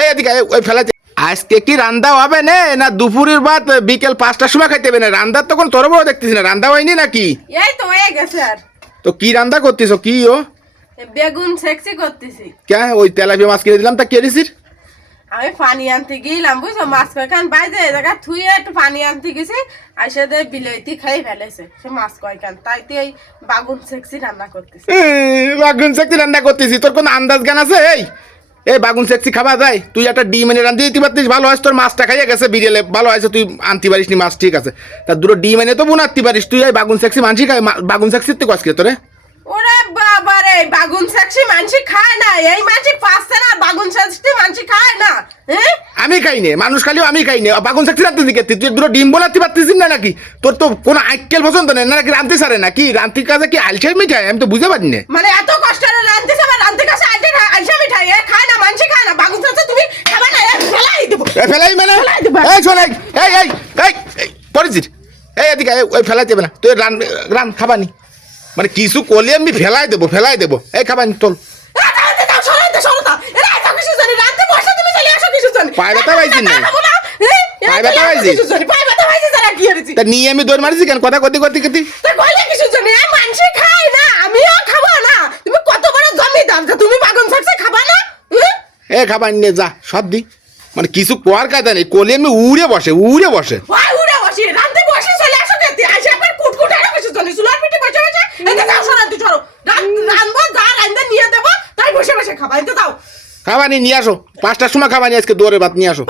এই এদিকে ওই ফেলাতে আজকে কি রান্দা হবে না দুপুরের ভাত বিকেল 5টার সময় খাইতে হবে না? রান্দার তখন তোর বড় দেখতেছি না, রান্দা হয়নি নাকি? এই তো হয়ে গেছে। আর তো কি রান্দা করতেছো? কি ও বেগুন সেক্সি করতেছি। কে ওই তেলাপিয়া মাছ কিনে দিলাম তা কে দিছিস? আমি পানি আনতে গেলাম বুঝছো, মাছ কয়খান বাইরে জায়গা থুয়ে একটু পানি আনতে গেছি, আইসাতে বিলেতি খাই ফেলেছে সে মাছ কয়খান, তাই তো এই বাগুন সেক্সি রান্না করতেছি। বাগুন সেক্সি রান্না করতেছি, তোর কোনো আন্দাজ জ্ঞান আছে? এই বাগুন সেক্সি খাওয়া যায়? তুই একটা ডিম এনে রান্ধি দিতে পারতিস, ভালো হয়। তোর মাছটা খাইয়া গেছে বিড়েলে, ভালো হয়েছে তুই আনতে পারিস নি মাছ, ঠিক আছে। তা দুটো ডিম এনে তো বোনাতে পারিস। তুই এই বাগুন সেক্সি মানসি খাই, বাগুন সেক্সি তুই কষ্ট তোরে। ওরে বাবা রে, বাগুন সেক্সি মানসি খায় না, এই মানসি পাচ্ছে না, বাগুন সেক্সি মানসি খায় না। হ্যাঁ আমি খাই নে, মানুষ খালিও আমি খাই নে। বাগুন সেক্সি রাখতে দিকে তুই দুটো ডিম বোনাতে পারতিস না নাকি? তোর তো কোনো আইকেল পছন্দ নেই না নাকি? রাঁধতে সারে না কি? রান্তির কাজে কি আলসের মিঠাই? আমি তো বুঝতে পারি না। মানে এত কষ্ট করে রাঁধতেছে, আমার রাঁধতে কাছে আইসা মিঠাই খায় না, মানসি খায় না, বাগুন সেক্সি তুমি খাবে না, ফেলাই দেবো। ফেলাই মানে ফেলাই দেবো। এই শোন, এই পরিচিত, এই এদিকে ওই ফেলাই দেবে না তুই। রান খাবানি মানে কিছু করলে আমি ফেলাই দেবো। এই খাবানি তোল। পায়ে ব্যথা পাইছি না? পায়ে ব্যথা পাইছি? তা নিয়ে আমি দৌড় মারিছি কেন? কথা করতে এ খাবার নিয়ে যা সব দি, মানে কিছু কোয়ার কায়দা নেই। কোলে আমি উড়ে বসে। খাবানি নিয়ে আসো, 5টার সময় খাবানি, আজকে দৌড়ের ভাত নিয়ে আসো।